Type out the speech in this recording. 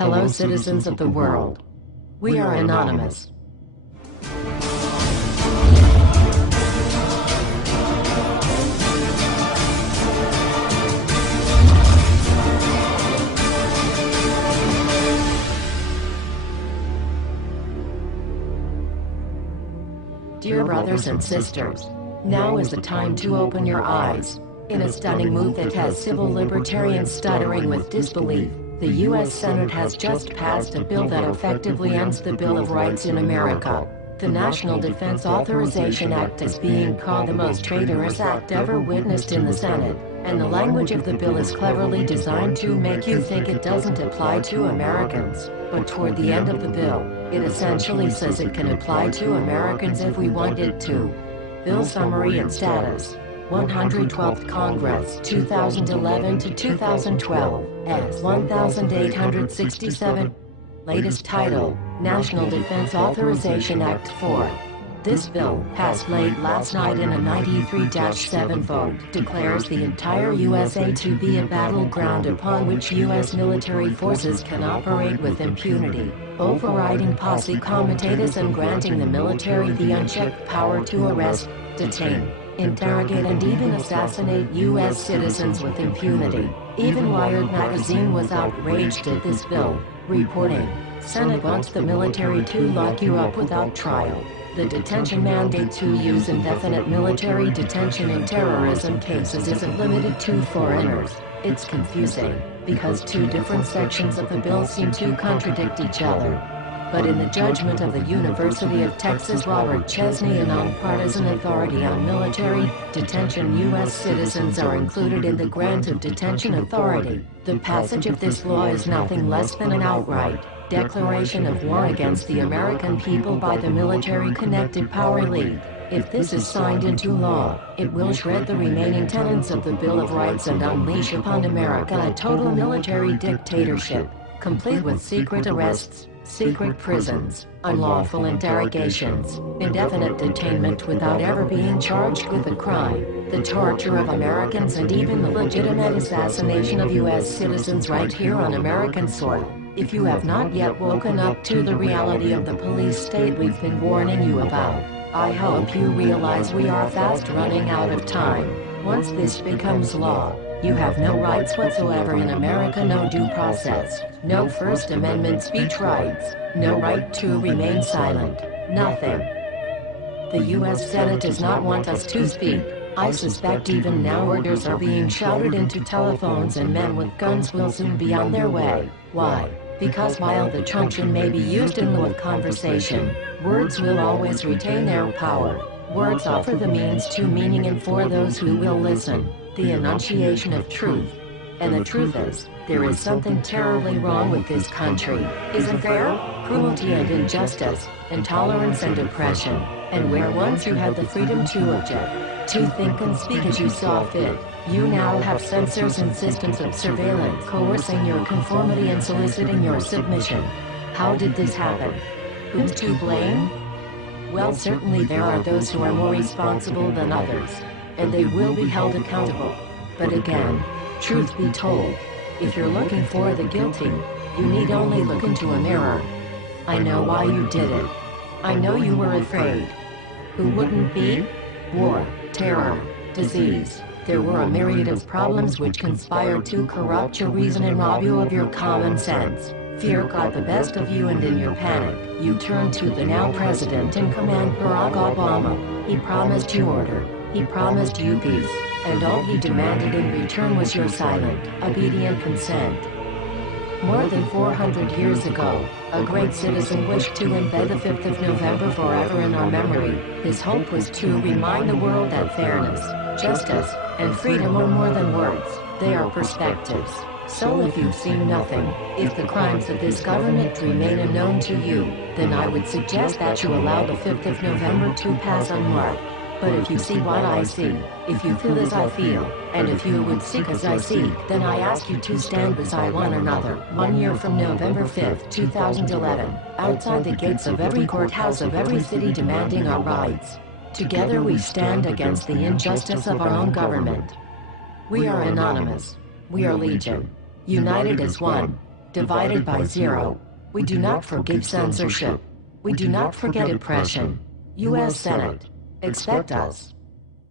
Hello, citizens of the world. We are anonymous. Dear brothers and sisters, now is the time to open your eyes. In a stunning move that has civil libertarians stuttering with disbelief, the U.S. Senate has just passed a bill that effectively ends the Bill of Rights in America. The National Defense Authorization Act is being called the most traitorous act ever witnessed in the Senate, and the language of the bill is cleverly designed to make you think it doesn't apply to Americans. But toward the end of the bill, it essentially says it can apply to Americans if we want it to. Bill summary and status. 112th Congress, 2011 to 2012, S. 1867. Latest title, National Defense Authorization Act 4. This bill, passed late last night in a 93-7 vote, declares the entire USA to be a battleground upon which U.S. military forces can operate with impunity, overriding posse comitatus and granting the military the unchecked power to arrest, detain, interrogate and even assassinate U.S. citizens with impunity. Even Wired magazine was outraged at this bill, reporting, "Senate wants the military to lock you up without trial." The detention mandate to use indefinite military detention in terrorism cases isn't limited to foreigners. It's confusing, because two different sections of the bill seem to contradict each other. But in the judgment of the University of Texas Robert Chesney, a nonpartisan authority on military detention, U.S. citizens are included in the grant of detention authority. The passage of this law is nothing less than an outright declaration of war against the American people by the military-connected power league. If this is signed into law, it will shred the remaining tenets of the Bill of Rights and unleash upon America a total military dictatorship, complete with secret arrests, secret prisons, unlawful interrogations, indefinite detainment without ever being charged with a crime, the torture of Americans and even the legitimate assassination of U.S. citizens right here on American soil. If you have not yet woken up to the reality of the police state we've been warning you about, I hope you realize we are fast running out of time. Once this becomes law, you have no rights whatsoever in America, no due process, no First Amendment speech rights, no right to remain silent, nothing. The U.S. Senate does not want us to speak. I suspect even now orders are being shouted into telephones and men with guns will soon be on their way. Why? Because while the truncheon may be used in lieu of conversation, words will always retain their power. Words offer the means to meaning, and for those who will listen, the enunciation of truth. And the truth is, there is something terribly wrong with this country, isn't there? Cruelty and injustice, intolerance and oppression, and where once you had the freedom to object, to think and speak as you saw fit, you now have censors and systems of surveillance coercing your conformity and soliciting your submission. How did this happen? Who's to blame? Well, certainly there are those who are more responsible than others, and they will be held accountable. But again, truth be told, if you're looking for the guilty, you need only look into a mirror. I know why you did it. I know you were afraid. Who wouldn't be? War, terror, disease. There were a myriad of problems which conspired to corrupt your reason and rob you of your common sense. Fear got the best of you, and in your panic, you turned to the now president in command, Barack Obama. He promised you order. He promised you peace. And all he demanded in return was your silent, obedient consent. More than 400 years ago, a great citizen wished to embed the 5th of November forever in our memory. His hope was to remind the world that fairness, justice, and freedom are more than words, they are perspectives. So if you've seen nothing, if the crimes of this government remain unknown to you, then I would suggest that you allow the 5th of November to pass unmarked. But if you see what I see, if you feel as I feel, and if you would seek as I seek, then I ask you to stand beside one another, 1 year from November 5th, 2011, outside the gates of every courthouse of every city demanding our rights. Together we stand against the injustice of our own government. We are anonymous. We are legion. United as one. divided by 0. We do not forgive censorship. We do not forget oppression. U.S. Senate. Expect us.